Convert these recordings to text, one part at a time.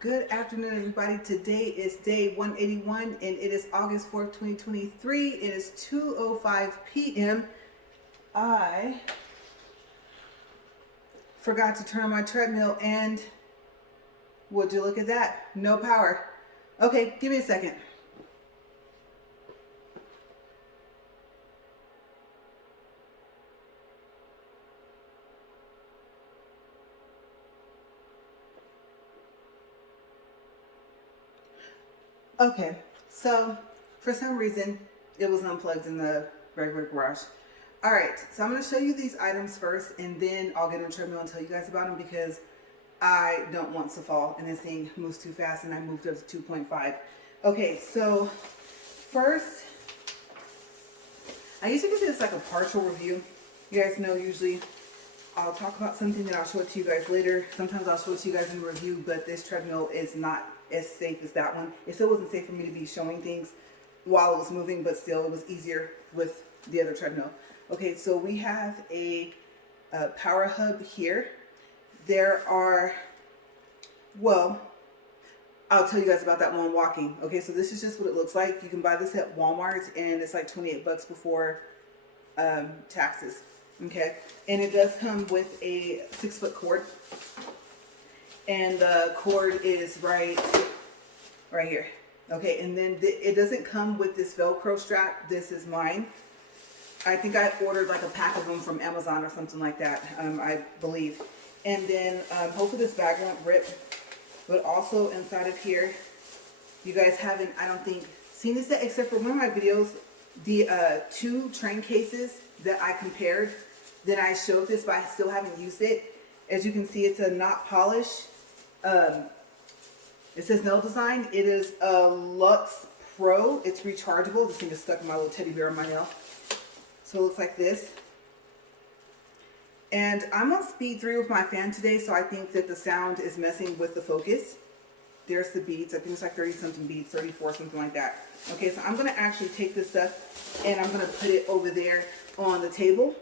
Good afternoon, everybody. Today is day 181 and it is August 4th, 2023. It is 2:05 p.m. I forgot to turn on my treadmill and would you look at that? No power. Okay, give me a second. Okay, so for some reason it was unplugged in the regular garage. All right, so I'm going to show you these items first and then I'll get on the treadmill and tell you guys about them because I don't want to fall and this thing moves too fast and I moved up to 2.5. Okay, so first, I usually give this like a partial review. You guys know usually I'll talk about something and I'll show it to you guys later. Sometimes I'll show it to you guys in a review, but this treadmill is not as safe as that one. It still wasn't safe for me to be showing things while it was moving, but still it was easier with the other treadmill. Okay, so we have a power hub here. There are, well, I'll tell you guys about that while I'm walking. Okay, so this is just what it looks like. You can buy this at Walmart and it's like 28 bucks before taxes. Okay, and it does come with a 6-foot cord. And the cord is right here. Okay, and then it doesn't come with this Velcro strap. This is mine. I think I ordered like a pack of them from Amazon or something like that, I believe. And then hopefully this bag won't rip. But also inside of here, you guys haven't, I don't think, seen this yet, except for one of my videos, the 2 train cases that I compared. Then I showed this, but I still haven't used it. As you can see, it's a not polished. It says nail design. It is a Luxe Pro. It's rechargeable. This thing is stuck in my little teddy bear on my nail. So it looks like this. And I'm on speed 3 with my fan today, so I think that the sound is messing with the focus. There's the beats. I think it's like 30 something beats, 34, something like that. Okay, so I'm going to actually take this stuff and I'm going to put it over there on the table.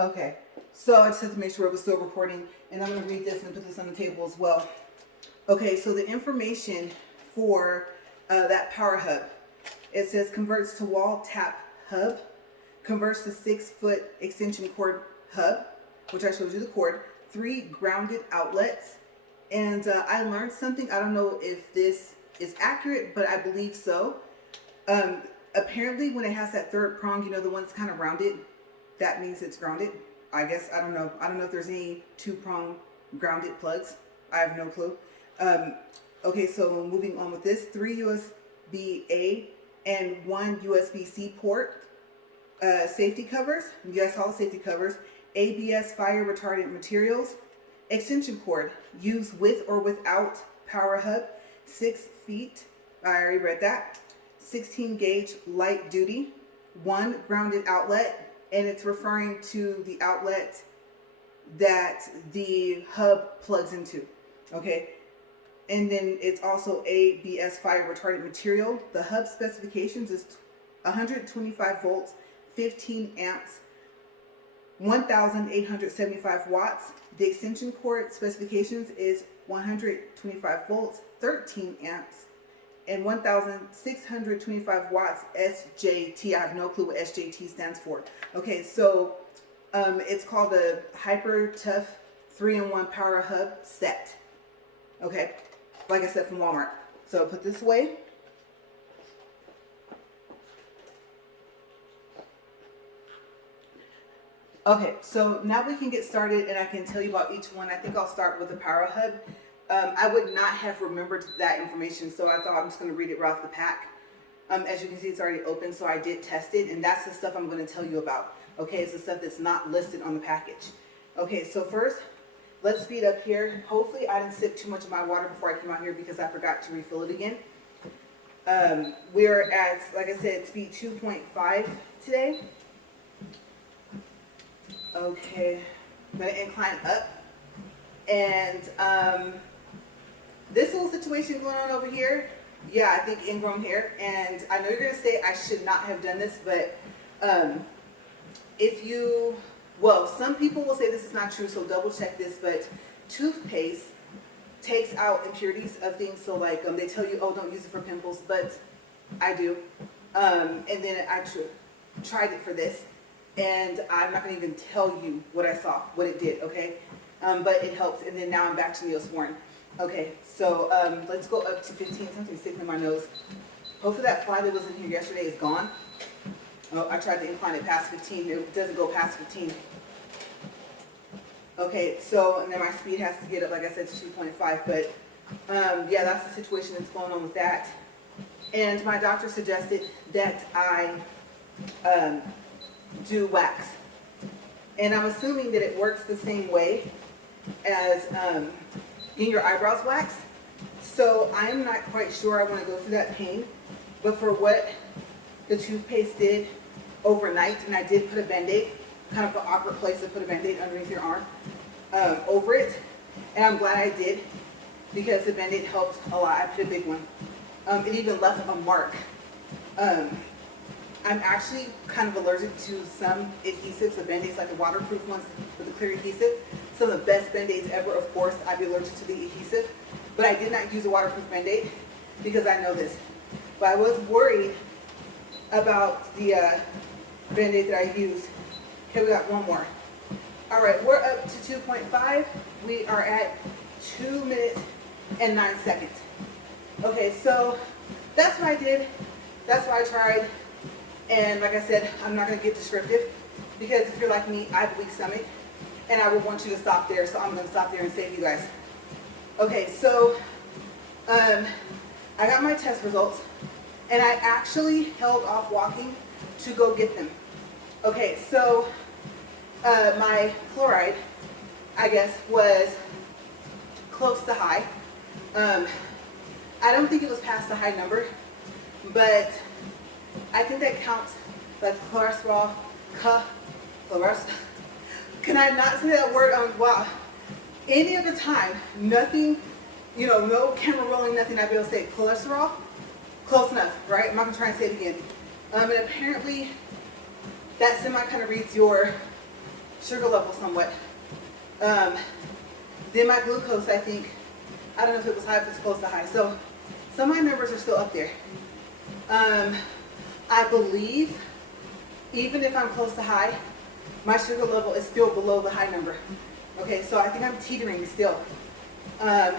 Okay, so I just have to make sure it was still recording, and I'm going to read this and put this on the table as well. Okay, so the information for that power hub, it says converts to wall tap hub, converts to 6-foot extension cord hub, which I showed you the cord, 3 grounded outlets, and I learned something. I don't know if this is accurate, but I believe so. Apparently when it has that 3rd prong, you know, the one that's kind of rounded, that means it's grounded. I guess, I don't know. I don't know if there's any 2-prong grounded plugs. I have no clue. Okay, so moving on with this, 3 USB-A and 1 USB-C port. Safety covers. Yes, all safety covers. ABS fire retardant materials. Extension cord. Use with or without power hub. 6 feet. I already read that. 16 gauge light duty. 1 grounded outlet. And it's referring to the outlet that the hub plugs into. Okay. And then it's also ABS fire retardant material. The hub specifications is 125 volts, 15 amps, 1,875 watts. The extension cord specifications is 125 volts, 13 amps, and 1,625 watts SJT. I have no clue what SJT stands for. Okay, so it's called the Hyper Tough 3-in-1 Power Hub Set. Okay, like I said, from Walmart. So put this away. Okay, so now we can get started and I can tell you about each one. I think I'll start with the power hub. I would not have remembered that information, so I thought I'm just going to read it right off the pack. As you can see, it's already open, so I did test it, and that's the stuff I'm going to tell you about. Okay, it's the stuff that's not listed on the package. Okay, so first, let's speed up here. Hopefully, I didn't sip too much of my water before I came out here because I forgot to refill it again. We're at, like I said, speed 2.5 today. Okay, I'm going to incline up. And this little situation going on over here, Yeah, I think ingrown hair. And I know you're gonna say I should not have done this, but if you, well, some people will say this is not true, so double check this, but toothpaste takes out impurities of things. So like they tell you, oh, don't use it for pimples, but I do. And then I tried it for this, and I'm not gonna even tell you what I saw, what it did, okay? But it helps, and then now I'm back to Neosporin. Okay, so let's go up to 15. Something's sticking in my nose. Hopefully that fly that was in here yesterday is gone. Oh, I tried to incline it past 15. It doesn't go past 15. Okay, so, and then my speed has to get up, like I said, to 2.5. But, yeah, that's the situation that's going on with that. And my doctor suggested that I do wax. And I'm assuming that it works the same way as getting your eyebrows waxed. So I'm not quite sure I want to go through that pain. But for what the toothpaste did overnight, and I did put a Band-Aid, kind of an awkward place to put a Band-Aid underneath your arm, over it. And I'm glad I did, because the Band-Aid helped a lot. I put a big one. It even left a mark. I'm actually kind of allergic to some adhesives, the Band-Aids, like the waterproof ones with the clear adhesive. Some of the best Band-Aids ever, of course, I'd be allergic to the adhesive. But I did not use a waterproof Band-Aid because I know this. But I was worried about the Band-Aid that I used. Okay, we got one more. All right, we're up to 2.5. We are at 2 minutes and 9 seconds. Okay, so that's what I did. That's what I tried. And like I said, I'm not going to get descriptive because if you're like me, I have a weak stomach and I would want you to stop there. So I'm going to stop there and save you guys. Okay, so I got my test results and I actually held off walking to go get them. Okay, so my chloride, I guess, was close to high. I don't think it was past the high number, but I think that counts like cholesterol. Can I not say that word? Wow. Any other time, nothing, no camera rolling, nothing, I'd be able to say cholesterol. Close enough, right? I'm not going to try and say it again. And apparently, that semi kind of reads your sugar level somewhat. Then my glucose, I think, I don't know if it was high, if it's close to high. So some of my numbers are still up there. I believe, even if I'm close to high, my sugar level is still below the high number. Okay, so I think I'm teetering still. I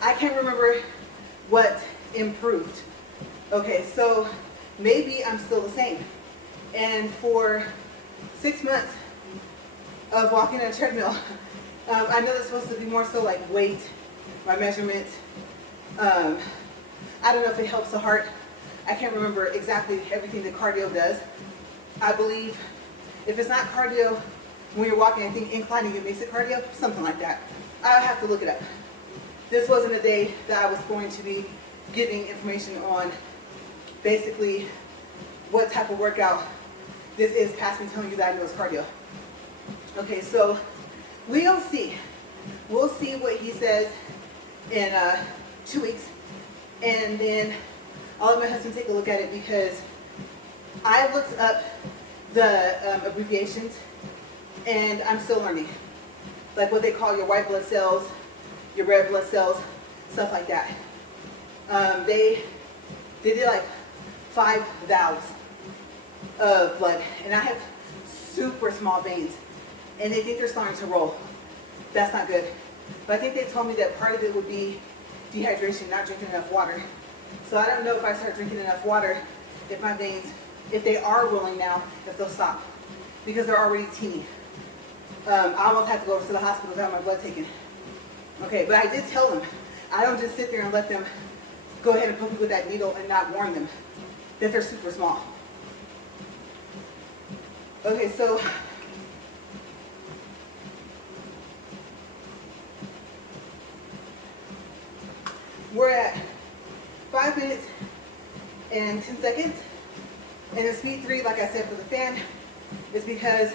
can't remember what improved. Okay, so maybe I'm still the same. And for 6 months of walking on a treadmill, I know it's supposed to be more so like weight, my measurements. I don't know if it helps the heart. I can't remember exactly everything that cardio does. I believe if it's not cardio, when you're walking, I think inclining it makes it cardio, something like that. I'll have to look it up. This wasn't a day that I was going to be giving information on basically what type of workout this is past me telling you that I know it's cardio. Okay, so we'll see. We'll see what he says in 2 weeks. And then I'll let my husband take a look at it because I looked up the abbreviations and I'm still learning. Like what they call your white blood cells, your red blood cells, stuff like that. They did like 5 valves of blood and I have super small veins and they think they're starting to roll. That's not good. But I think they told me that part of it would be dehydration, not drinking enough water. So I don't know if I start drinking enough water, if my veins, if they are rolling now, if they'll stop. Because they're already teeny. I almost had to go to the hospital to have my blood taken. Okay, but I did tell them, I don't just sit there and let them go ahead and poke me with that needle and not warn them that they're super small. Okay, so we're at 5 minutes and 10 seconds. And the speed 3, like I said, for the fan, is because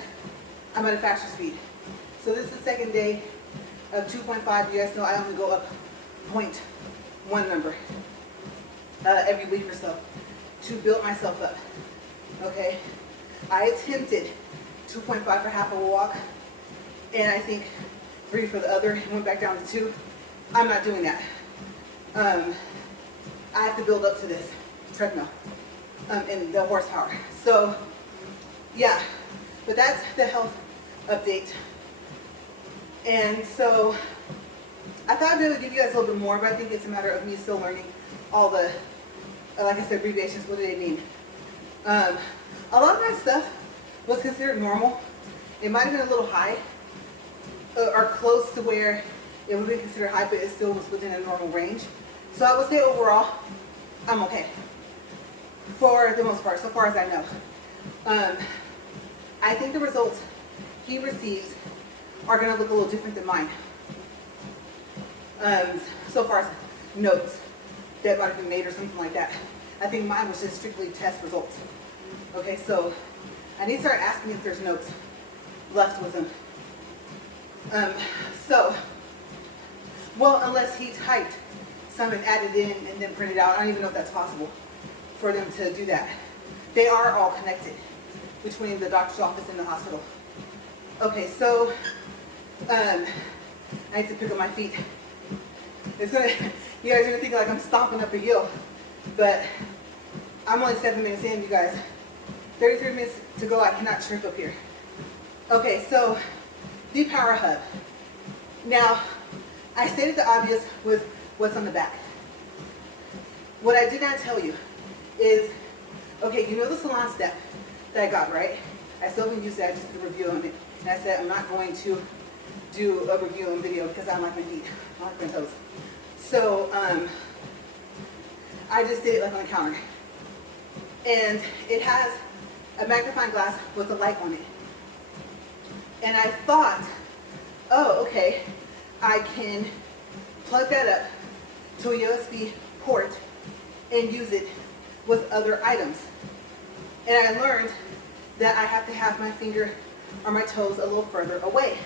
I'm at a faster speed. So this is the second day of 2.5. You guys know I only go up 0.1 one number every week or so to build myself up. Okay, I attempted 2.5 for half of a walk, and I think 3 for the other, and went back down to 2. I'm not doing that. I have to build up to this treadmill and the horsepower. So yeah, but that's the health update. And so I thought I'd be able to give you guys a little bit more, but I think it's a matter of me still learning all the, like I said, abbreviations. What do they mean? A lot of my stuff was considered normal. It might have been a little high, or close to where it would be considered high, but it still was within a normal range. So I would say overall, I'm okay. For the most part, so far as I know. I think the results he receives are going to look a little different than mine. So far as notes that might have been made or something like that. I think mine was just strictly test results. Okay, so I need to start asking if there's notes left with them. Well, unless he typed some and added in and then printed out. I don't even know if that's possible for them to do that. They are all connected between the doctor's office and the hospital. Okay, so I need to pick up my feet. It's gonna, you guys are gonna think like I'm stomping up a hill, but I'm only 7 minutes in, you guys. 33 minutes to go. I cannot trip up here. Okay, so the power hub. Now, I stated the obvious with what's on the back. What I did not tell you is, okay, you know the salon step that I got, right? I still haven't used that. I just did a review on it. And I said I'm not going to do a review and video because I don't like my feet. I like my toes. So I just did it like on the counter. And it has a magnifying glass with a light on it. And I thought, oh, okay, I can plug that up to a USB port and use it with other items. And I learned that I have to have my finger or my toes a little further away.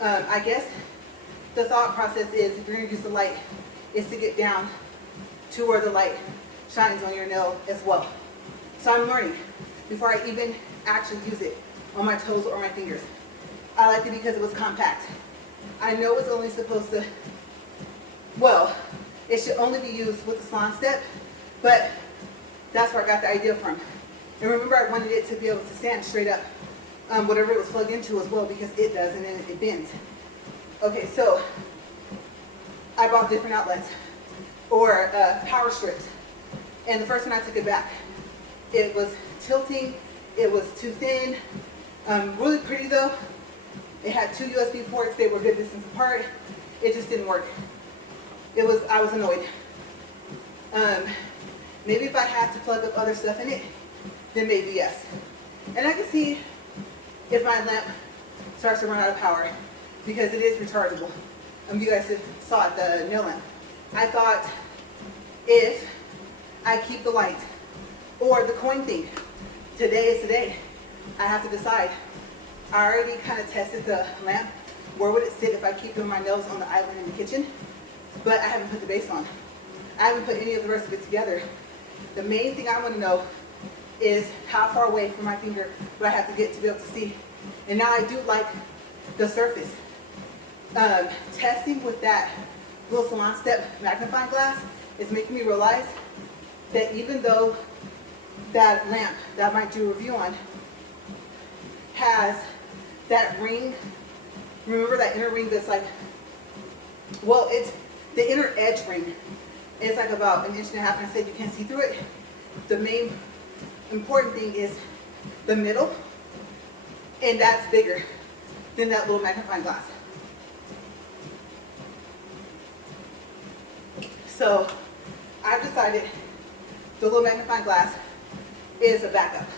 I guess the thought process is, if you're going to use the light, is to get down to where the light shines on your nail as well. So I'm learning before I even actually use it on my toes or my fingers. I liked it because it was compact. I know it's only supposed to, well, it should only be used with the salon step, but that's where I got the idea from. And remember, I wanted it to be able to stand straight up, whatever it was plugged into as well, because it does, and then it bends. Okay, so I bought different outlets or power strips, and the first one I took it back. It was tilting, it was too thin, really pretty though. It had 2 USB ports, they were a good distance apart. It just didn't work. I was annoyed. Maybe if I had to plug up other stuff in it, then maybe yes. And I can see if my lamp starts to run out of power, because it is rechargeable. You guys saw it, the nail lamp. I thought if I keep the light or the coin thing, today is today. I have to decide. I already kind of tested the lamp. Where would it sit if I keep doing my nails on the island in the kitchen? But I haven't put the base on. I haven't put any of the rest of it together. The main thing I want to know is how far away from my finger do I have to get to be able to see. And now I do like the surface. Testing with that little salon step magnifying glass is making me realize that even though that lamp that I might do a review on has that ring, remember that inner ring that's like, well, it's the inner edge ring. It's like about 1.5 inches, and I said you can't see through it. The main important thing is the middle, and that's bigger than that little magnifying glass. So I've decided the little magnifying glass is a backup.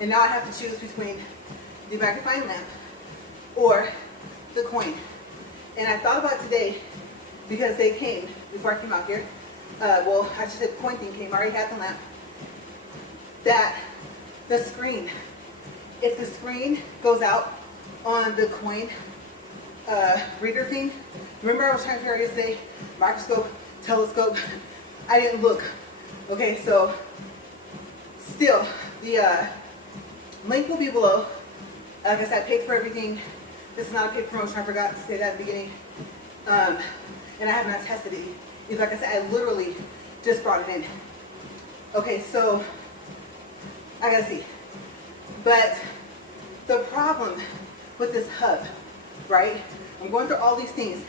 And now I have to choose between the magnifying lamp or the coin. And I thought about today, because they came before I came out here. Well, I should say the coin thing came. I already had the lamp. That the screen, if the screen goes out on the coin, reader thing. Remember I was trying to figure out yesterday, microscope, telescope. I didn't look. Okay, so still, the link will be below. Like I said, I paid for everything. This is not a paid promotion. I forgot to say that at the beginning. And I have not tested it. Because like I said, I literally just brought it in. Okay, so I gotta see. But the problem with this hub, right? I'm going through all these things.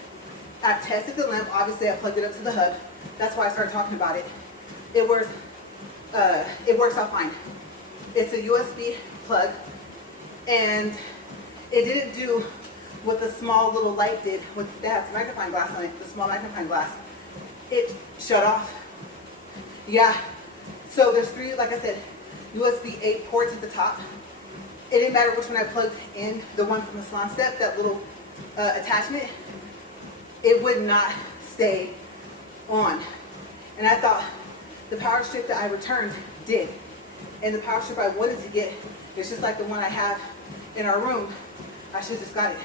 I've tested the lamp. Obviously, I plugged it up to the hub. That's why I started talking about it. It works out fine. It's a USB plug, and it didn't do what the small little light did. That has magnifying glass on it, the small magnifying glass. It shut off. Yeah. So there's 3, like I said, USB 8 ports at the top. It didn't matter which one I plugged in, the one from the salon step, that little attachment, it would not stay on. And I thought the power strip that I returned did. And the power strip I wanted to get, it's just like the one I have in our room. I should have just got it.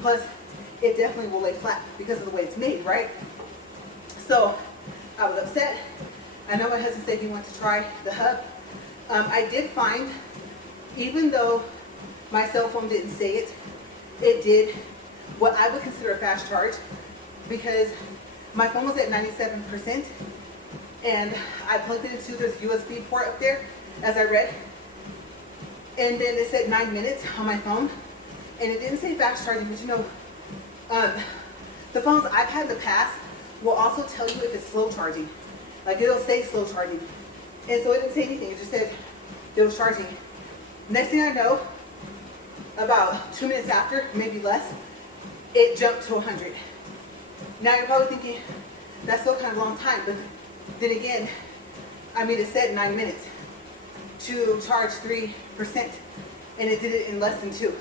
Plus, it definitely will lay flat because of the way it's made, right? So I was upset. I know my husband said he wanted to try the hub. I did find, even though my cell phone didn't say it, it did what I would consider a fast charge, because my phone was at 97% and I plugged it into this USB port up there as I read, and then it said 9 minutes on my phone, and it didn't say fast charging. But you know, the phones I've had in the past will also tell you if it's slow charging. Like, it'll say slow charging, and so it didn't say anything. It just said it was charging. Next thing I know, about 2 minutes after, maybe less, it jumped to 100. Now you're probably thinking, that's still kind of a long time, but then again, I mean, it said 9 minutes to charge 3%, and it did it in less than 2.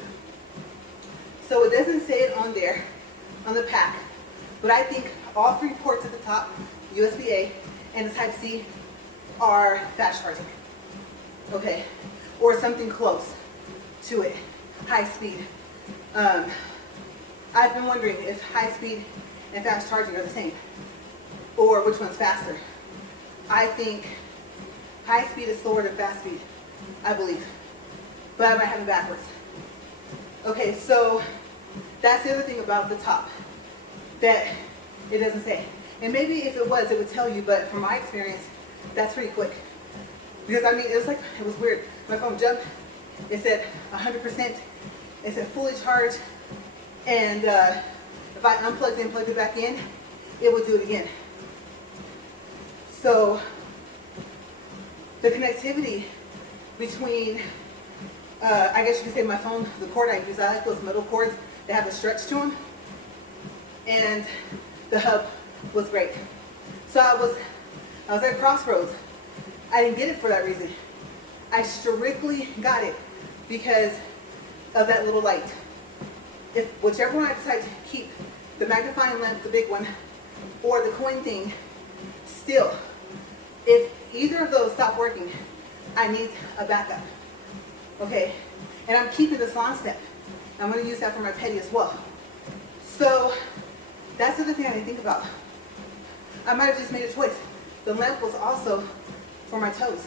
So it doesn't say it on there, on the pack, but I think all 3 ports at the top, USB-A and the Type-C, are fast charging. Okay, or something close to it, high speed. I've been wondering if high speed and fast charging are the same, or which one's faster. I think high speed is slower than fast speed, I believe, but I might have it backwards. Okay, so that's the other thing about the top that it doesn't say. And maybe if it was, it would tell you, but from my experience, that's pretty quick. Because I mean, it was weird. My phone jumped, it said 100%, it said fully charged, and if I unplugged it and plugged it back in, it would do it again. So the connectivity between, I guess you could say my phone, the cord I use, I like those metal cords that have a stretch to them, and the hub was great. So I was at a crossroads. I didn't get it for that reason. I strictly got it because of that little light. If whichever one I decide to keep, the magnifying lamp, the big one, or the coin thing, still, if either of those stop working, I need a backup. Okay, and I'm keeping the salon step. I'm going to use that for my pedi as well. So that's the other thing I didn't think about. I might have just made a choice. The lamp was also for my toes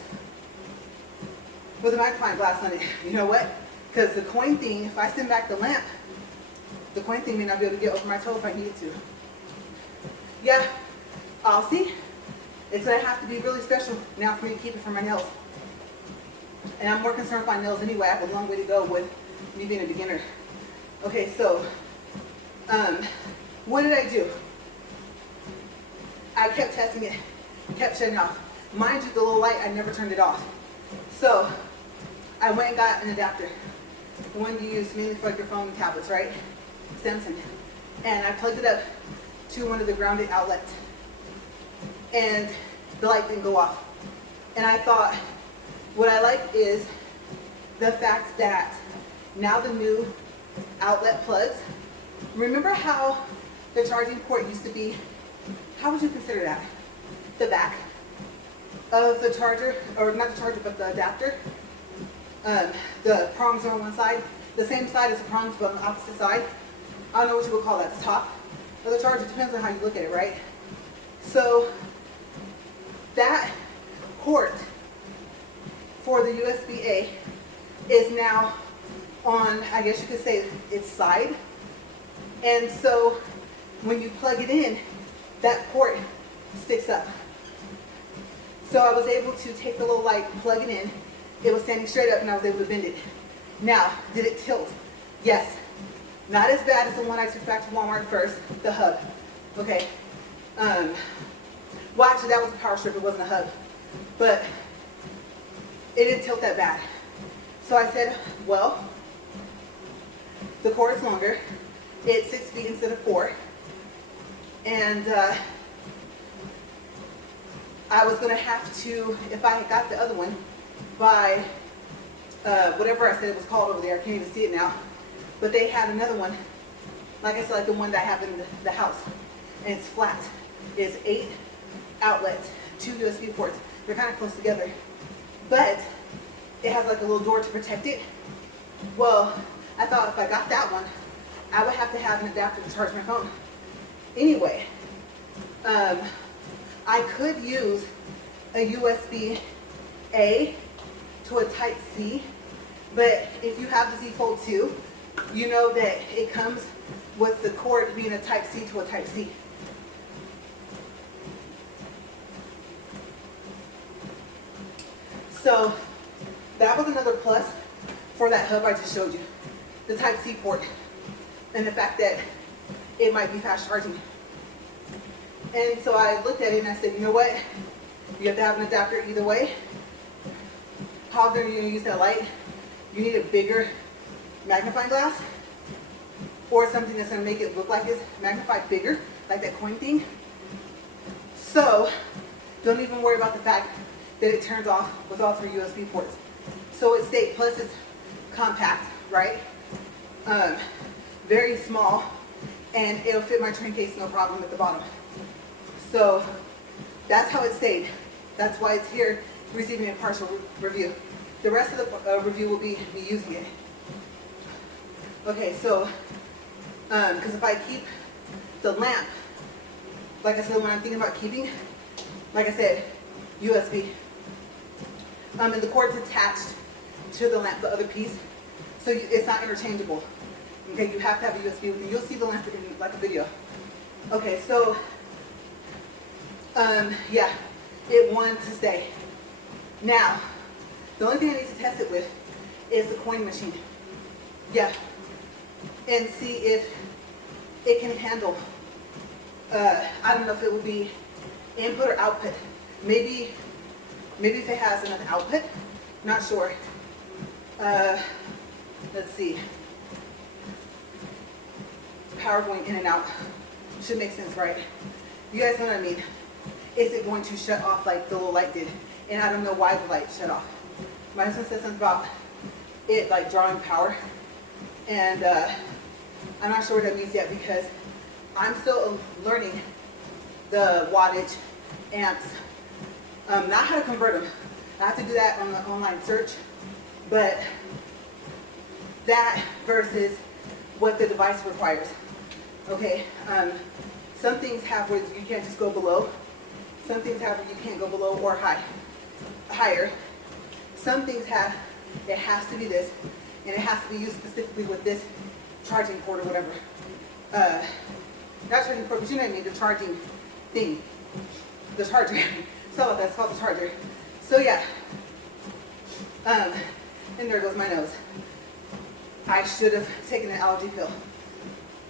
with a magnifying glass on it. You know what? Because the coin thing, if I send back the lamp, the coin thing may not be able to get over my toe if I needed to. Yeah, I'll see. It's going to have to be really special now for me to keep it for my nails. And I'm more concerned with my nails anyway. I have a long way to go with me being a beginner. Okay, so what did I do? I kept testing it, kept shutting off. Mind you, the little light, I never turned it off. So I went and got an adapter, the one you use mainly for like your phone and tablets, right? Samsung. And I plugged it up to one of the grounded outlets, and the light didn't go off. And I thought, what I like is the fact that now the new outlet plugs, remember how the charging port used to be, how would you consider that? The back of the charger, or not the charger, but the adapter. The prongs are on one side, the same side as the prongs, but on the opposite side. I don't know what you would call that, the top of the charger. Depends on how you look at it, right? So that port for the USB-A is now on, I guess you could say, its side. And so when you plug it in, that port sticks up. So I was able to take the little light, plug it in. It was standing straight up and I was able to bend it. Now, did it tilt? Yes. Not as bad as the one I took back to Walmart first, the hub. Okay. Well, actually, that was a power strip. It wasn't a hub. But it didn't tilt that bad. So I said, well, the cord is longer. It's 6 feet instead of 4. And I was going to have to, if I had got the other one, buy whatever I said it was called over there. I can't even see it now. But they had another one, like I said, like the one that I have in the house. And it's flat. It's 8 outlets, 2 USB ports. They're kind of close together. But it has like a little door to protect it. Well, I thought if I got that one, I would have to have an adapter to charge my phone. Anyway, I could use a USB-A to a Type-C, but if you have the Z Fold 2, you know that it comes with the cord being a Type-C to a Type-C. So that was another plus for that hub I just showed you, the Type-C port, and the fact that it might be fast charging. And so I looked at it and I said, you know what? You have to have an adapter either way. However you're going to use that light, you need a bigger magnifying glass or something that's going to make it look like it's magnified bigger, like that coin thing. So don't even worry about the fact that it turns off with all 3 USB ports. So it stayed, plus it's compact, right? Very small, and it'll fit my train case no problem at the bottom. So that's how it stayed. That's why it's here receiving a partial review. The rest of the review will be me using it. Okay, so because if I keep the lamp, like I said, when I'm thinking about keeping, like I said, USB. And the cord's attached to the lamp, the other piece, so it's not interchangeable. Okay, you have to have a USB with you. You'll see the lamp in like a video. Okay, so yeah, it wanted to stay. Now, the only thing I need to test it with is the coin machine. Yeah, and see if it can handle. I don't know if it will be input or output. Maybe if it has enough output. Not sure. Let's see. Power going in and out. Should make sense, right? You guys know what I mean. Is it going to shut off like the little light did? And I don't know why the light shut off. My husband said something about it like drawing power. And I'm not sure what that means yet because I'm still learning the wattage, amps, not how to convert them. I have to do that on the online search. But that versus what the device requires. Okay, some things have where you can't just go below. Some things have where you can't go below or higher. Some things have, it has to be this, and it has to be used specifically with this charging port or whatever. Not charging port, but you know what I mean, the charging thing. The charger. So that's called the charger. So yeah. And there goes my nose. I should have taken an allergy pill.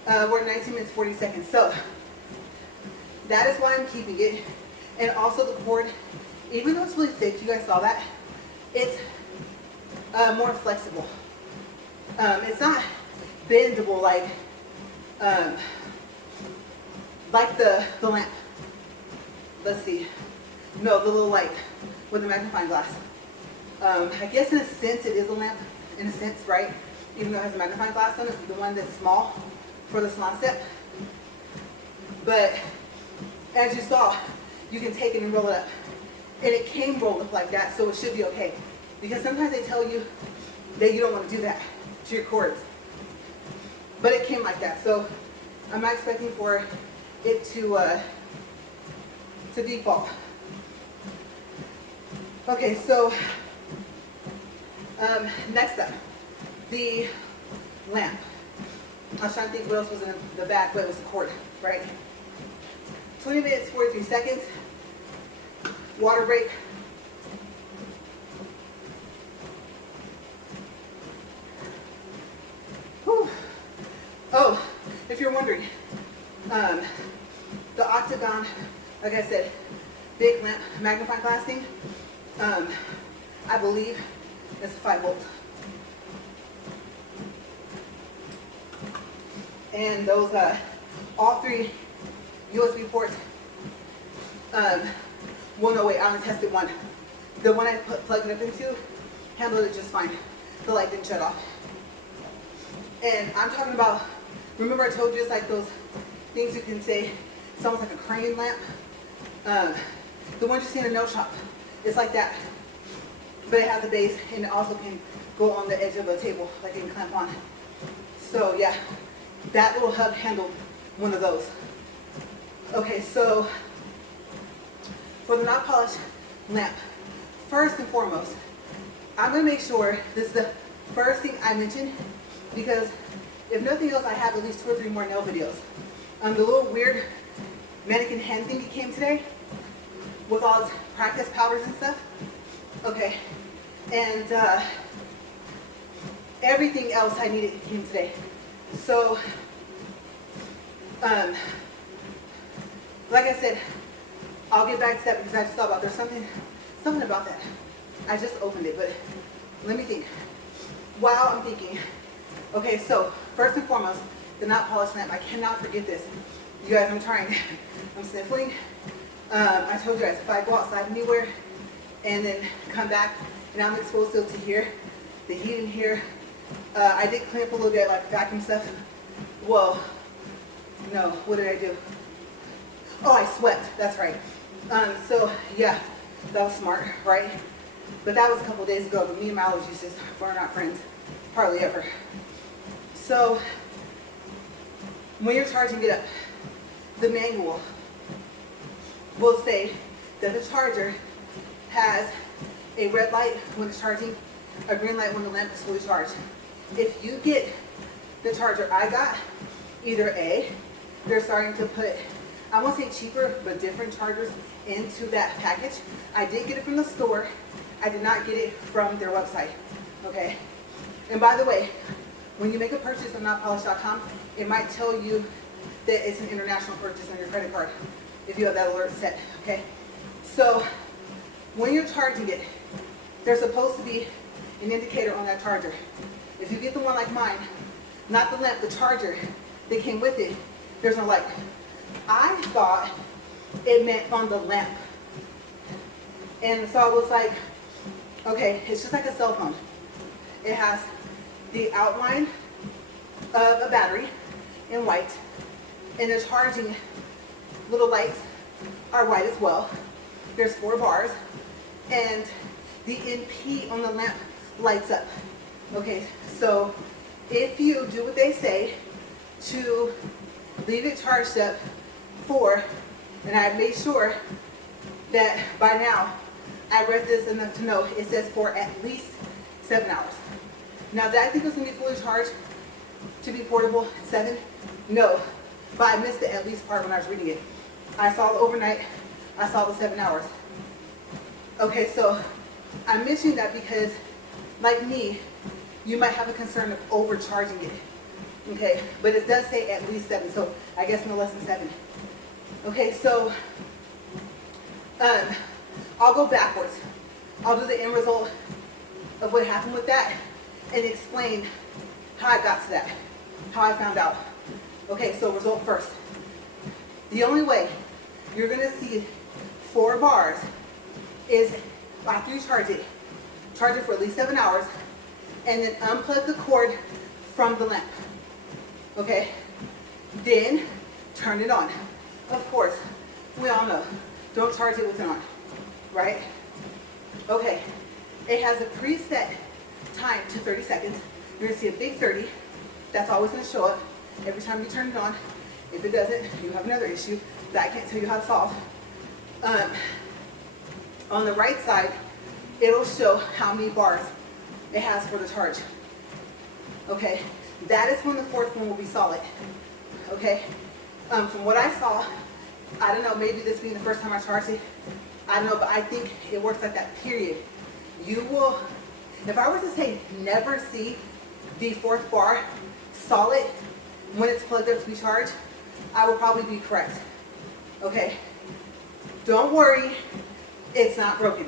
We're at 19 minutes, 40 seconds. So that is why I'm keeping it. And also the cord, even though it's really thick, you guys saw that, it's more flexible. It's not bendable like the lamp. Let's see. No, the little light with the magnifying glass. I guess in a sense it is a lamp, in a sense, right? Even though it has a magnifying glass on it, it's the one that's small for the salon step. But as you saw, you can take it and roll it up. And it came rolled up like that, so it should be okay. Because sometimes they tell you that you don't want to do that to your cords. but it came like that. So I'm not expecting for it to default. Okay, so next up, the lamp. I was trying to think what else was in the back, but it was the cord, right? 20 minutes, 43 seconds. Water break. Whew. Oh, if you're wondering, the octagon, like I said, big lamp, magnifying glass thing, I believe it's 5 volts. And those, all 3 USB ports, well, no, wait, I only tested one. The one I plugged it up into handled it just fine. The light didn't shut off. And I'm talking about, remember I told you it's like those things you can say, it's almost like a crane lamp. The ones you see in a nail shop, it's like that. But it has a base and it also can go on the edge of a table, like you can clamp on. So yeah, that little hub handled one of those. Okay, so for the not polished lamp, first and foremost, I'm gonna make sure this is the first thing I mention, because if nothing else, I have at least 2 or 3 more nail videos. The little weird mannequin hand thing that came today with all its practice powders and stuff. Okay, and everything else I needed came today. So, like I said, I'll get back to that because I just thought about there's something about that. I just opened it, but let me think. While I'm thinking, okay, so first and foremost, the not polished lamp. I cannot forget this. You guys, I'm trying. I'm sniffling. I told you guys, if I go outside anywhere and then come back and I'm exposed to here, the heat in here, I did clean up a little bit, like vacuum stuff. Whoa, no, what did I do? Oh, I swept, that's right. So yeah, that was smart, right? But that was a couple days ago, but me and my allergies just were not friends, hardly ever. So when you're charging it up, the manual will say that the charger has a red light when it's charging, a green light when the lamp is fully charged. If you get the charger I got, either A, they're starting to put, I won't say cheaper, but different chargers into that package. I did get it from the store. I did not get it from their website, okay? And by the way, when you make a purchase on notpolish.com, it might tell you that it's an international purchase on your credit card if you have that alert set, okay? So when you're charging it, there's supposed to be an indicator on that charger. If you get the one like mine, not the lamp, the charger that came with it, there's no light. I thought it meant on the lamp. And so I was like, okay, it's just like a cell phone. It has the outline of a battery in white, and the charging little lights are white as well. There's 4 bars, and the NP on the lamp lights up. Okay, so if you do what they say to leave it charged up for, and I made sure that by now I read this enough to know it says for at least 7 hours. Now, did I think it was going to be fully charged to be portable 7? No, but I missed the at least part when I was reading it. I saw the overnight, I saw the 7 hours. Okay, so I'm mentioning that because, like me, you might have a concern of overcharging it. Okay, but it does say at least 7, so I guess no less than 7. Okay, so I'll go backwards. I'll do the end result of what happened with that and explain how I got to that, how I found out. Okay, so result first. The only way you're gonna see 4 bars is after you charge it for at least 7 hours, and then unplug the cord from the lamp. Okay? Then turn it on. Of course, we all know, don't charge it with it on, right? Okay, it has a preset time to 30 seconds. You're gonna see a big 30, that's always gonna show up. every time you turn it on. If it doesn't, you have another issue that I can't tell you how to solve. On the right side, it'll show how many bars it has for the charge. Okay, that is when the fourth one will be solid. Okay, from what I saw, I don't know, maybe this being the first time I charged it, I don't know, but I think it works like that, period. You will, if I were to say never see the fourth bar solid when it's plugged up to be charged, I will probably be correct. Okay, don't worry, it's not broken.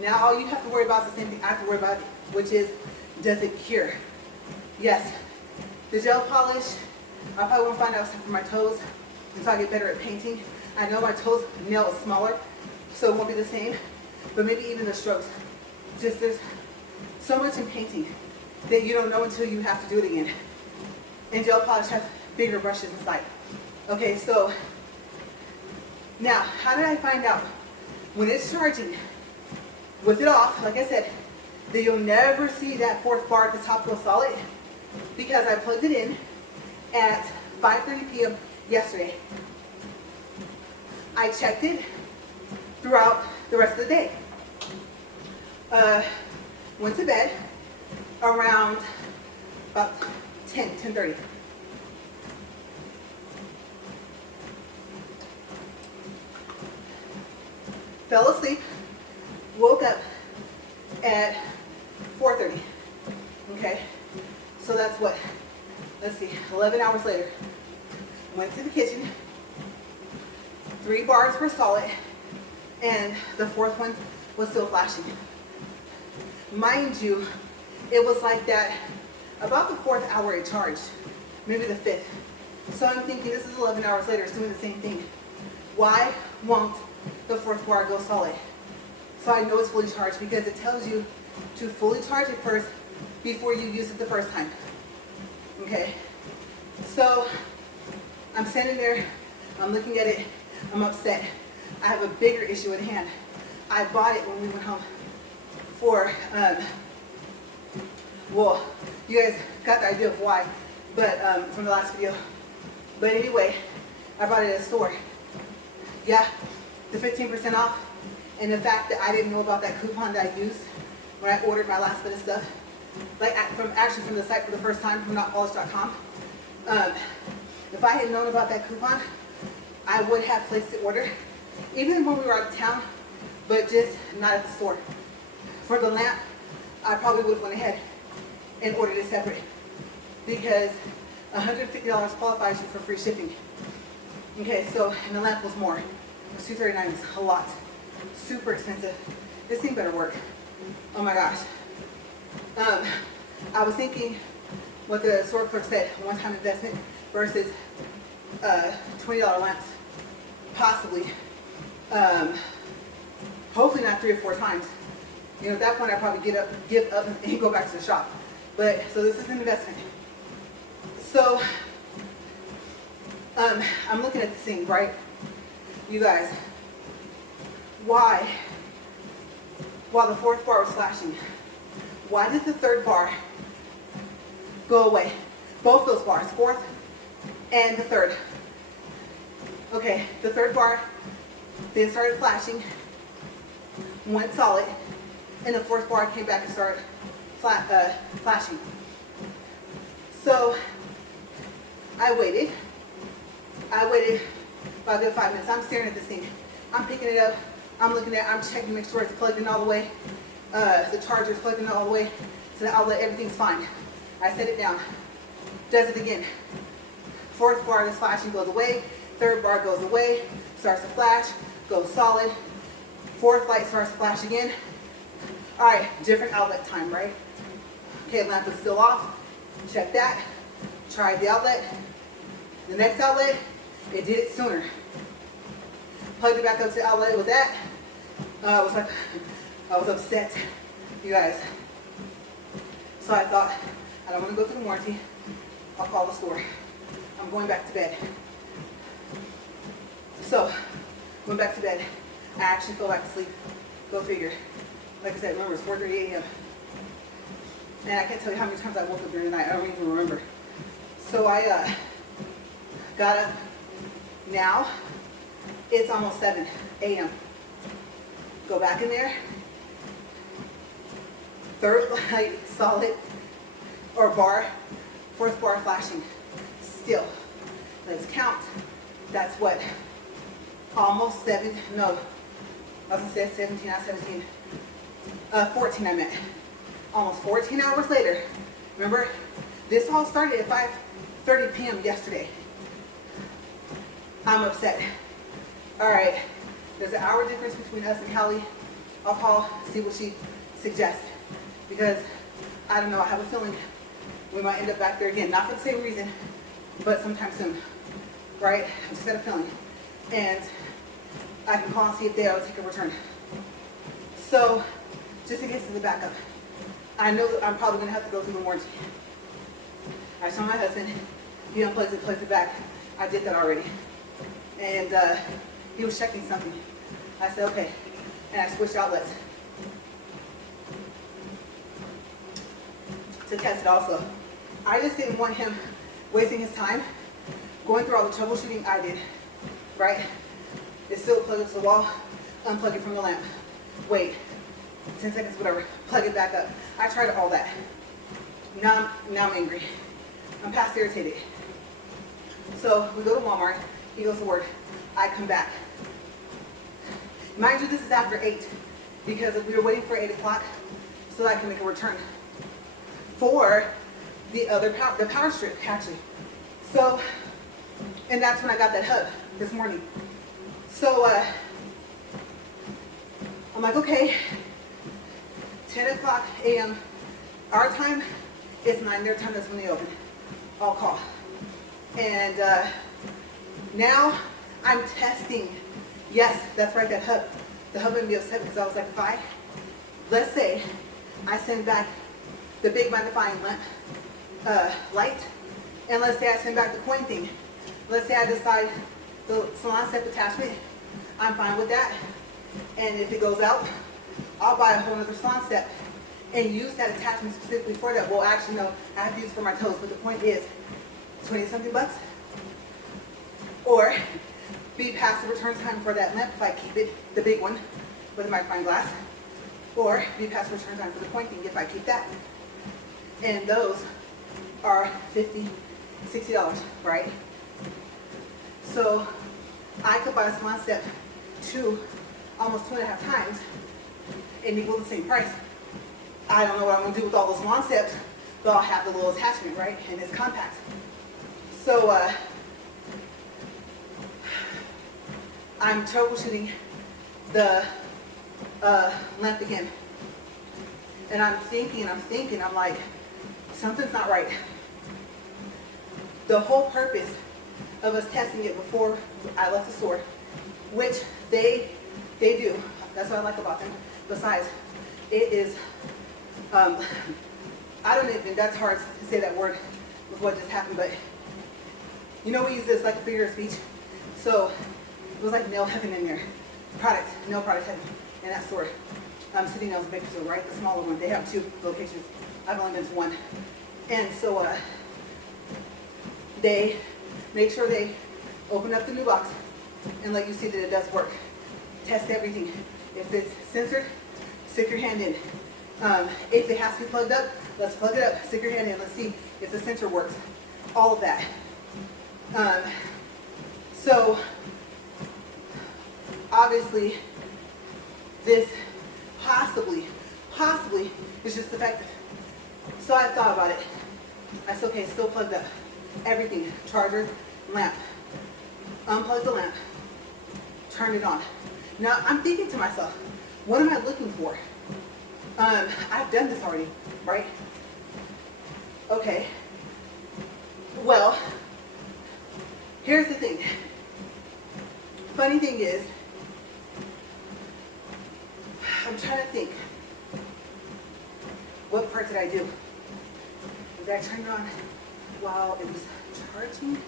Now all you have to worry about is the same thing I have to worry about, which is, does it cure? Yes, the gel polish, I probably won't find out stuff for my toes until I get better at painting. I know my toes nail is smaller, so it won't be the same, but maybe even the strokes. Just there's so much in painting that you don't know until you have to do it again. And gel polish has bigger brushes inside. Okay, so now, how did I find out? When it's charging, with it off, like I said, that you'll never see that fourth bar at the top go solid, because I plugged it in at 5:30 p.m. yesterday. I checked it throughout the rest of the day. Went to bed around about 10:30. Fell asleep, woke up at 4:30. Okay, so that's what, let's see, 11 hours later. Went to the kitchen, 3 bars were solid, and the fourth one was still flashing. Mind you, it was like that about the 4th hour it charged, maybe the 5th. So I'm thinking, this is 11 hours later, it's doing the same thing. Why won't the 4th bar go solid? So I know it's fully charged because it tells you to fully charge it first before you use it the first time. Okay, so I'm standing there, I'm looking at it, I'm upset. I have a bigger issue at hand. I bought it when we went home for, well, you guys got the idea of why, but from the last video. But anyway, I bought it at a store. Yeah, the 15% off, and the fact that I didn't know about that coupon that I used when I ordered my last bit of stuff, like from the site for the first time, from notpolish.com. If I had known about that coupon, I would have placed the order, even when we were out of town, but just not at the store. For the lamp, I probably would have went ahead and ordered it separate, because $150 qualifies you for free shipping. Okay, so, and the lamp was more. It was $239, a lot. Super expensive. This thing better work. Oh my gosh. I was thinking what the store clerk said, one-time investment versus $20 lamps, possibly. Hopefully not 3 or 4 times. You know, at that point I'd probably give up and go back to the shop. But, so this is an investment. So, I'm looking at this thing, right? You guys, why, while the 4th bar was flashing, why did the 3rd bar go away? Both those bars, 4th and the 3rd. Okay, the 3rd bar then started flashing, went solid, and the 4th bar came back and started flashing. So I waited about a good 5 minutes. I'm staring at this thing. I'm picking it up. I'm looking at it. I'm checking to make sure it's plugged in all the way. The charger is plugged in all the way. So the outlet, everything's fine. I set it down. Does it again. 4th bar is flashing, goes away. 3rd bar goes away, starts to flash, goes solid. 4th light starts to flash again. All right, different outlet time, right? Okay, lamp is still off. Check that. Tried the outlet. The next outlet, it did it sooner. Plugged it back up to the outlet with that. I was upset, you guys. So I thought, I don't want to go through the warranty. I'll call the store. I'm going back to bed. So, went back to bed. I actually fell back to sleep. Go figure. Like I said, remember, it's 4:30 a.m. And I can't tell you how many times I woke up during the night. I don't even remember. So I got up. Now it's almost 7 a.m. Go back in there. Third light solid or bar, fourth bar flashing. Still, let's count. That's what, almost 7, no, I was gonna say 17, not 17, 14 I meant. Almost 14 hours later. Remember, this all started at 5:30 p.m. yesterday. I'm upset. All right, there's an hour difference between us and Callie. I'll call, see what she suggests. Because, I don't know, I have a feeling we might end up back there again. Not for the same reason, but sometime soon, right? I just had a feeling. And I can call and see if they will take a return. So, just in case of the backup, I know that I'm probably gonna have to go through the warranty. I told my husband, he unplugs it, plugs it back. I did that already. And he was checking something. I said, okay. And I switched outlets to test it also. I just didn't want him wasting his time going through all the troubleshooting I did, right? It's still plugged up to the wall, unplug it from the lamp. Wait, 10 seconds, whatever, plug it back up. I tried all that. Now I'm angry. I'm past irritated. So we go to Walmart, he goes to work, I come back. Mind you, this is after 8 because we were waiting for 8 o'clock so that I can make a return for the other the power strip actually. So, and that's when I got that hub this morning. So I'm like, okay, 10 o'clock a.m. our time, it's 9 their time, that's when they open. I'll call. And now I'm testing. Yes, that's right, that hub. The hub made me upset because I was like, fine. Let's say I send back the big magnifying lamp light, and let's say I send back the coin thing. Let's say I decide the salon step attachment, I'm fine with that. And if it goes out, I'll buy a whole other salon step and use that attachment specifically for that. Well, actually, no, I have to use it for my toes, but the point is 20-something bucks. Or be past the return time for that lamp if I keep it, the big one with the magnifying glass. Or be past the return time for the coin thing if I keep that. And those are $50, $60, right? So I could buy a salon step almost 2.5 times and equal the same price. I don't know what I'm gonna do with all those salon steps, but I'll have the little attachment, right? And it's compact. So I'm troubleshooting the lamp again. And I'm thinking, I'm like, something's not right. The whole purpose of us testing it before I left the store, which they do, that's what I like about them. Besides, it is, I don't even, that's hard to say that word with what just happened, but you know we use this like a figure of speech. So it was like nail heaven in there. Nail product heaven in that store. City Nails and Bakersfield, right? The smaller one. They have 2 locations. I've only been to 1. And so they make sure they open up the new box and let you see that it does work. Test everything. If it's censored, stick your hand in. If it has to be plugged up, let's plug it up. Stick your hand in. Let's see if the sensor works. All of that. So obviously this possibly is just defective. So I thought about it. I said, okay, it's still plugged up. Everything, charger, lamp. Unplug the lamp, turn it on. Now I'm thinking to myself, what am I looking for? I've done this already, right? Okay. Well, here's the thing. Funny thing is, I'm trying to think, what part did I do? Did I turn it on while it was charging?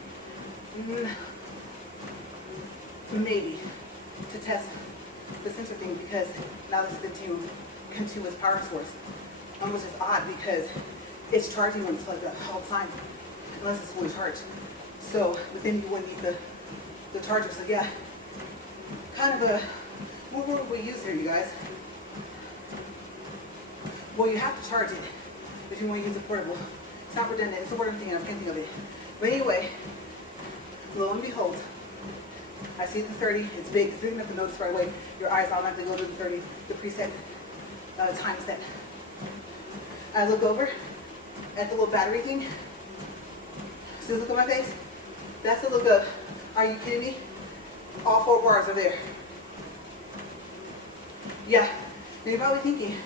Maybe, to test the sensor thing, because now this is the continuous power source. Which is odd because it's charging when it's plugged up all the time. unless it's fully charged. So, but then you wouldn't need the charger. So yeah, kind of a, what word we use here, you guys? Well, you have to charge it if you want to use a portable. It's not redundant. It's the word I'm thinking. I can't think of it. But anyway, lo and behold, I see the 30. It's big. It's big enough to notice right away. Your eyes automatically go to the 30, the preset time set. I look over at the little battery thing. See the look on my face? That's the look of, are you kidding me? All 4 bars are there. Yeah. And you're probably thinking,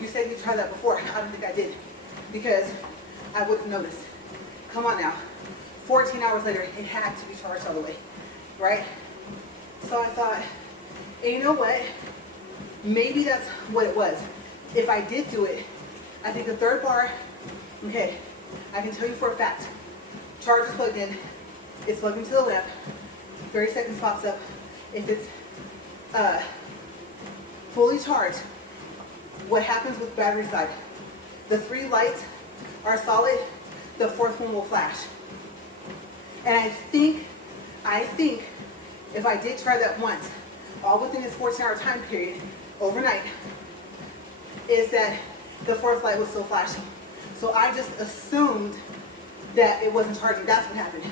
you said you tried that before. I don't think I did. Because I wouldn't notice. Come on now. 14 hours later, it had to be charged all the way. Right? So I thought, and you know what? Maybe that's what it was. If I did do it, I think the 3rd bar, okay, I can tell you for a fact, charger's plugged in, it's plugged into the lamp, 30 seconds pops up. If it's fully charged, what happens with battery side? The 3 lights are solid, the 4th one will flash. And I think if I did try that once, all within this 14-hour time period, overnight, is that the 4th light was still flashing. So I just assumed that it wasn't charging. That's what happened.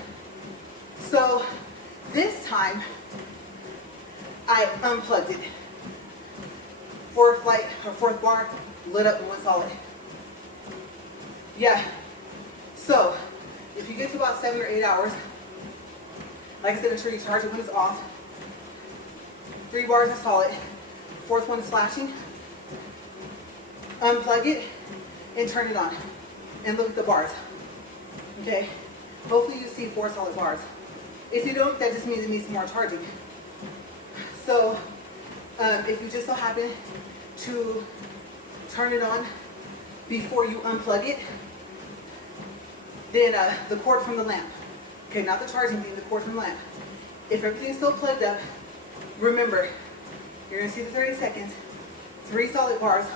So this time, I unplugged it. 4th light, or 4th bar, lit up and went solid. Yeah. So if you get to about 7 or 8 hours, like I said, ensure you charge it when it's off. 3 bars are solid. 4th one is flashing. Unplug it and turn it on. And look at the bars. Okay? Hopefully you see 4 solid bars. If you don't, that just means it needs some more charging. So if you just so happen to turn it on before you unplug it, then the cord from the lamp, okay, not the charging thing, the cord from the lamp. If everything's still plugged up, remember, you're going to see the 30 seconds, 3 solid bars,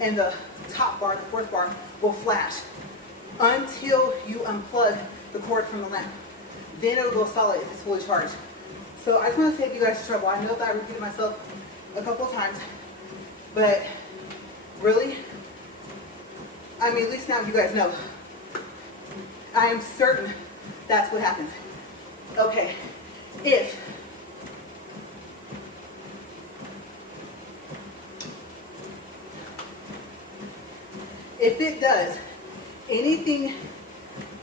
and the top bar, the 4th bar, will flash until you unplug the cord from the lamp. Then it'll go solid if it's fully charged. So I just want to save you guys trouble. I know that I repeated myself a couple of times, but really, I mean, at least now you guys know. I am certain that's what happens. Okay, if it does anything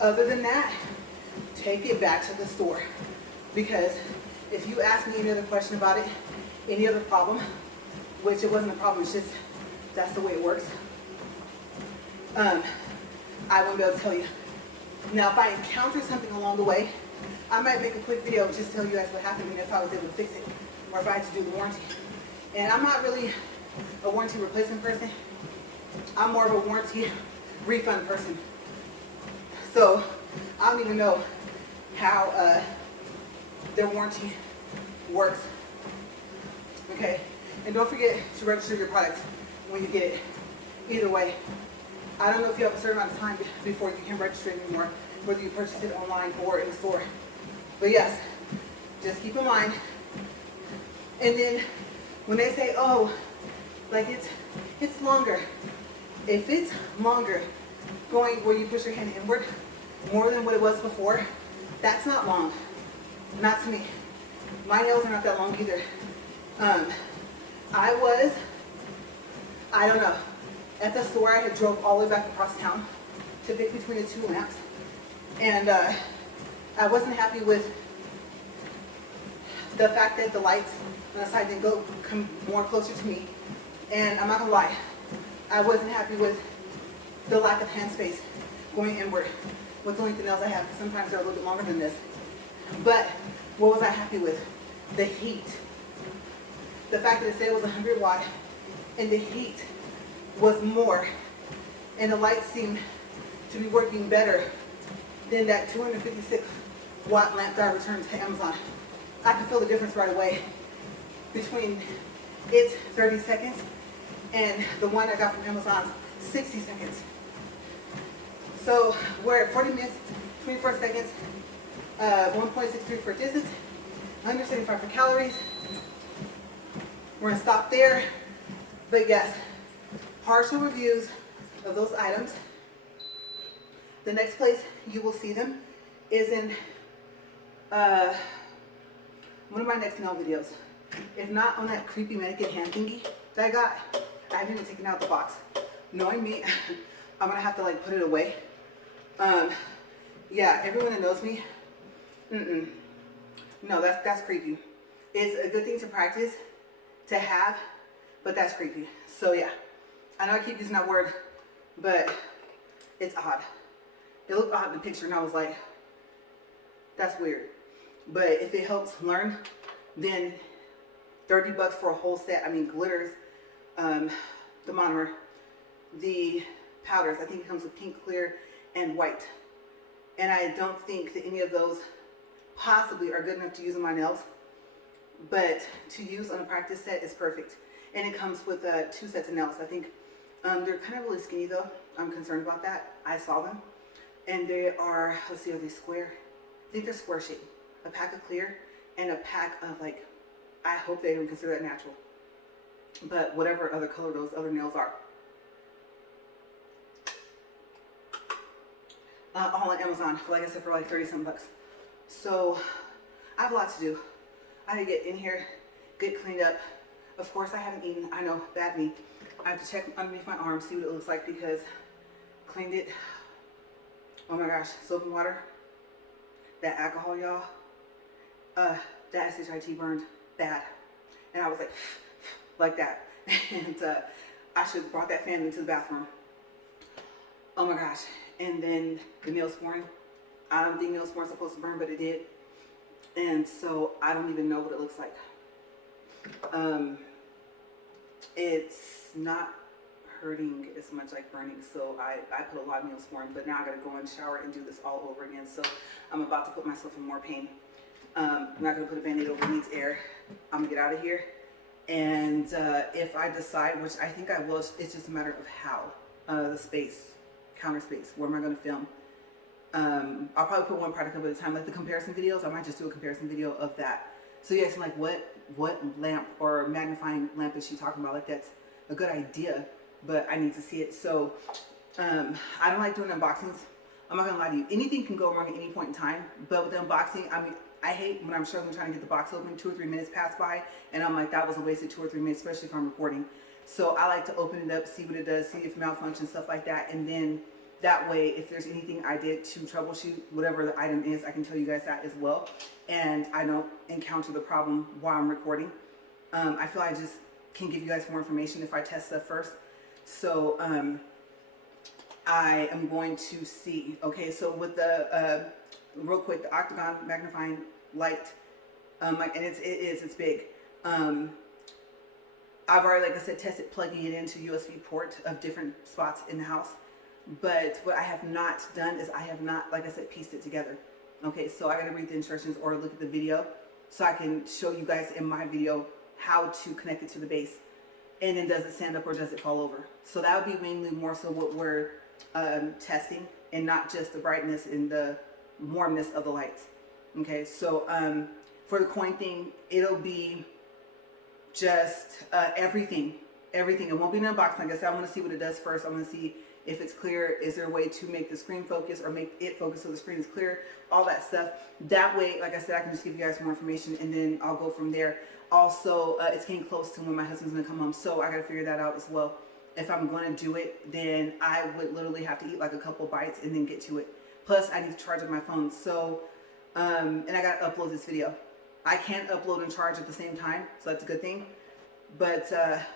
other than that, take it back to the store. Because if you ask me any other question about it, any other problem, which it wasn't a problem, it's just that's the way it works, I won't be able to tell you. Now, if I encounter something along the way, I might make a quick video just to tell you guys what happened and if I was able to fix it, or if I had to do the warranty. And I'm not really a warranty replacement person. I'm more of a warranty refund person. So I don't even know how their warranty works. Okay, and don't forget to register your product when you get it. Either way, I don't know if you have a certain amount of time before you can register it anymore, whether you purchase it online or in the store. But yes, just keep in mind. And then when they say, oh, like it's longer. If it's longer, going where you push your hand inward more than what it was before, that's not long. Not to me. My nails are not that long either. I don't know. At the store, I had drove all the way back across town to pick between the 2 lamps. And I wasn't happy with the fact that the lights on the side didn't come more closer to me. And I'm not gonna lie, I wasn't happy with the lack of hand space going inward with the length of nails I have. Sometimes they're a little bit longer than this. But what was I happy with? The heat. The fact that it said it was 100 watt and the heat was more, and the lights seemed to be working better than that 256 watt lamp that I returned to Amazon. I could feel the difference right away between its 30 seconds and the one I got from Amazon's 60 seconds. So we're at 40 minutes 24 seconds, 1.63 for distance, 175 for calories. We're gonna stop there. But yes, partial reviews of those items. The next place you will see them is in one of my next nail videos. If not on that creepy mannequin hand thingy that I got, I haven't even taken out the box. Knowing me, I'm gonna have to like put it away. Yeah, everyone that knows me, no, that's creepy. It's a good thing to practice, to have, but that's creepy. So yeah, I know I keep using that word, but it's odd. It looked odd in the picture and I was like, that's weird. But if it helps learn, then $30 for a whole set. I mean, glitters, the monomer, the powders. I think it comes with pink, clear, and white. And I don't think that any of those possibly are good enough to use on my nails. But to use on a practice set is perfect. And it comes with 2 sets of nails. I think they're kind of really skinny though. I'm concerned about that. I saw them. And they are, let's see, are they square? I think they're square shaped. A pack of clear and a pack of like, I hope they don't consider that natural. But whatever other color those other nails are. All on Amazon, like I said, for like 30 some bucks. So I have a lot to do. I gotta get in here, get cleaned up. Of course I haven't eaten, I know, bad me. I have to check underneath my arm, see what it looks like because cleaned it. Oh my gosh, soap and water. That alcohol, y'all. That SHIT burned bad. And I was like that. And I should have brought that fan into the bathroom. Oh my gosh. And then the Neosporin. I don't think Neosporin's supposed to burn, but it did. And so I don't even know what it looks like. It's not hurting as much like burning, so I put a lot of Neosporin, but now I gotta go and shower and do this all over again. So I'm about to put myself in more pain. I'm not gonna put a Band-Aid over, it needs air. I'm gonna get out of here. And if I decide, which I think I will, it's just a matter of how, the space, counter space, where am I gonna film? I'll probably put one product up at a time, like the comparison videos. I might just do a comparison video of that. So you guys are like, what lamp or magnifying lamp is she talking about? Like that's a good idea, but I need to see it. So I don't like doing unboxings. I'm not gonna lie to you. Anything can go wrong at any point in time, but with the unboxing, I mean, I hate when I'm struggling trying to get the box open, 2 or 3 minutes pass by, and I'm like, that was a wasted 2 or 3 minutes, especially if I'm recording. So I like to open it up, see what it does, see if malfunction, stuff like that, and then that way, if there's anything I did to troubleshoot whatever the item is, I can tell you guys that as well, and I don't encounter the problem while I'm recording. I feel I just can give you guys more information if I test stuff first. So I am going to see. Okay, so with the real quick, the Octagon magnifying light, and it's big. I've already, like I said, tested plugging it into USB port of different spots in the house. But what I have not done is I have not, like I said, pieced it together. Okay, so I gotta read the instructions or look at the video so I can show you guys in my video how to connect it to the base. And then does it stand up or does it fall over? So that would be mainly more so what we're testing, and not just the brightness and the warmness of the lights. Okay, so for the coin thing, it'll be just everything. It won't be an unboxing. Like I said, I want to see what it does first. I want to see if it's clear. Is there a way to make the screen focus or make it focus so the screen is clear? All that stuff. That way, like I said, I can just give you guys more information and then I'll go from there. Also, it's getting close to when my husband's gonna come home, so I gotta figure that out as well. If I'm gonna do it, then I would literally have to eat like a couple bites and then get to it. Plus, I need to charge up my phone. So, and I gotta upload this video. I can't upload and charge at the same time, so that's a good thing. But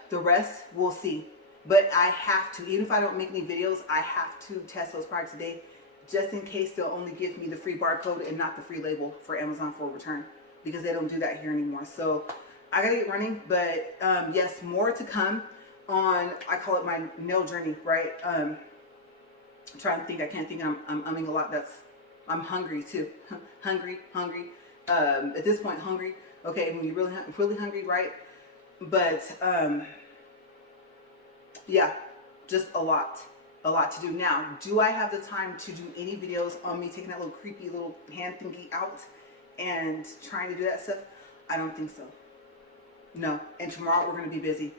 the rest, we'll see. But I have to, even if I don't make any videos, I have to test those products today, just in case they'll only give me the free barcode and not the free label for Amazon for return, because they don't do that here anymore. So I gotta get running, but yes, more to come on, I call it my nail journey, right? I'm trying to think, I can't think, I'm umming a lot. I'm hungry too. hungry. At this point, hungry. Okay, when you're really hungry, right? But yeah, just a lot. a lot to do. Now, do I have the time to do any videos on me taking that little creepy little hand thingy out and trying to do that stuff? I don't think so. No. And tomorrow we're going to be busy.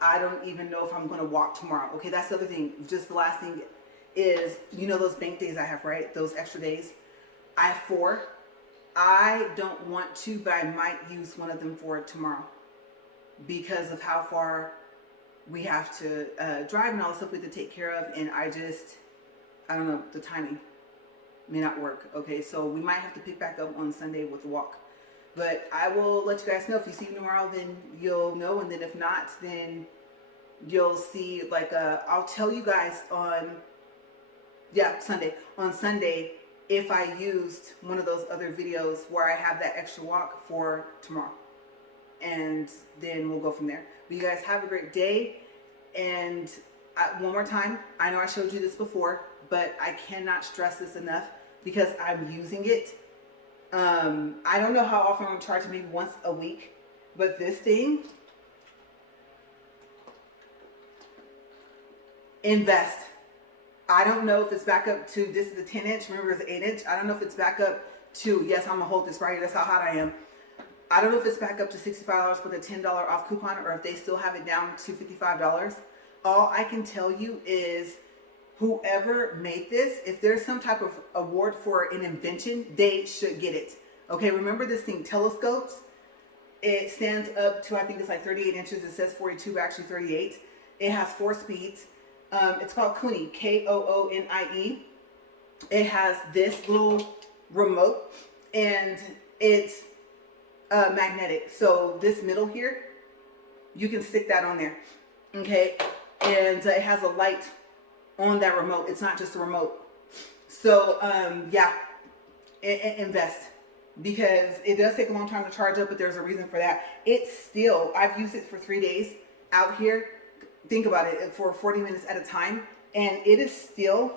I don't even know if I'm going to walk tomorrow. Okay, that's the other thing. Just the last thing is, you know those bank days I have, right? Those extra days. I have 4. I don't want to, but I might use one of them for tomorrow because of how far we have to drive and all the stuff we have to take care of. And I don't know, the timing may not work. Okay, so we might have to pick back up on Sunday with the walk. But I will let you guys know. If you see me tomorrow, then you'll know. And then if not, then you'll see, like, I'll tell you guys on, Sunday. On Sunday, if I used one of those other videos where I have that extra walk for tomorrow. And then we'll go from there. But you guys have a great day. And one more time, I know I showed you this before, but I cannot stress this enough because I'm using it. I don't know how often I'm charging, maybe once a week, but this thing, invest. I don't know if it's back up to, this is the 10 inch, remember it's 8 inch. I don't know if it's back up to, yes, I'm gonna hold this right here, that's how hot I am. I don't know if it's back up to $65 with a $10 off coupon or if they still have it down to $55. All I can tell you is whoever made this, if there's some type of award for an invention, they should get it. Okay, remember this thing telescopes. It stands up to, I think it's like 38 inches. It says 42, but actually 38. It has 4 speeds. It's called Koonie, K-O-O-N-I-E. It has this little remote and it's magnetic. So this middle here, you can stick that on there. Okay, and it has a light on that remote. It's not just a remote. So invest, because it does take a long time to charge up, but there's a reason for that. It's still, I've used it for 3 days out here. Think about it, for 40 minutes at a time, and it is still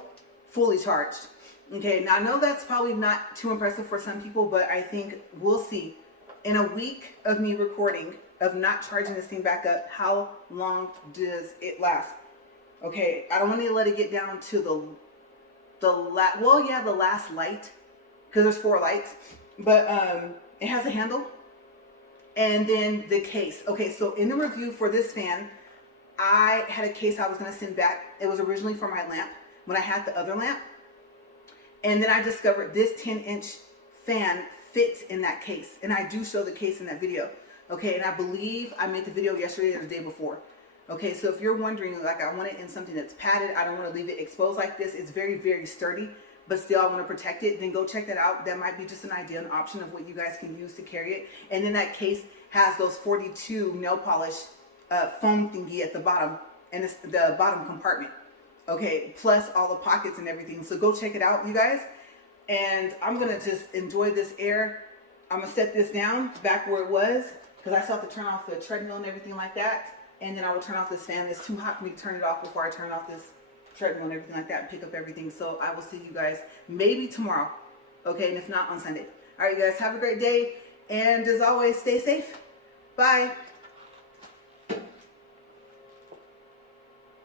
fully charged. Okay, now I know that's probably not too impressive for some people, but I think we'll see in a week of me recording, of not charging this thing back up, how long does it last? Okay, I don't want to let it get down to the last light, because there's 4 lights, but it has a handle, and then the case. Okay, so in the review for this fan, I had a case I was going to send back. It was originally for my lamp when I had the other lamp, and then I discovered this 10-inch fan fits in that case, and I do show the case in that video. Okay, and I believe I made the video yesterday or the day before. Okay, so if you're wondering, like, I want it in something that's padded, I don't want to leave it exposed like this. It's very, very sturdy, but still I want to protect it. Then go check that out. That might be just an idea, an option of what you guys can use to carry it. And then that case has those 42 nail polish foam thingy at the bottom, and it's the bottom compartment. Okay, plus all the pockets and everything. So go check it out, you guys. And I'm gonna just enjoy this air. I'm gonna set this down back where it was, because I still have to turn off the treadmill and everything like that. And then I will turn off this fan. It's too hot for me to turn it off before I turn off this treadmill and everything like that and pick up everything. So I will see you guys maybe tomorrow. Okay, and if not, on Sunday. All right, you guys, have a great day. And as always, stay safe. Bye.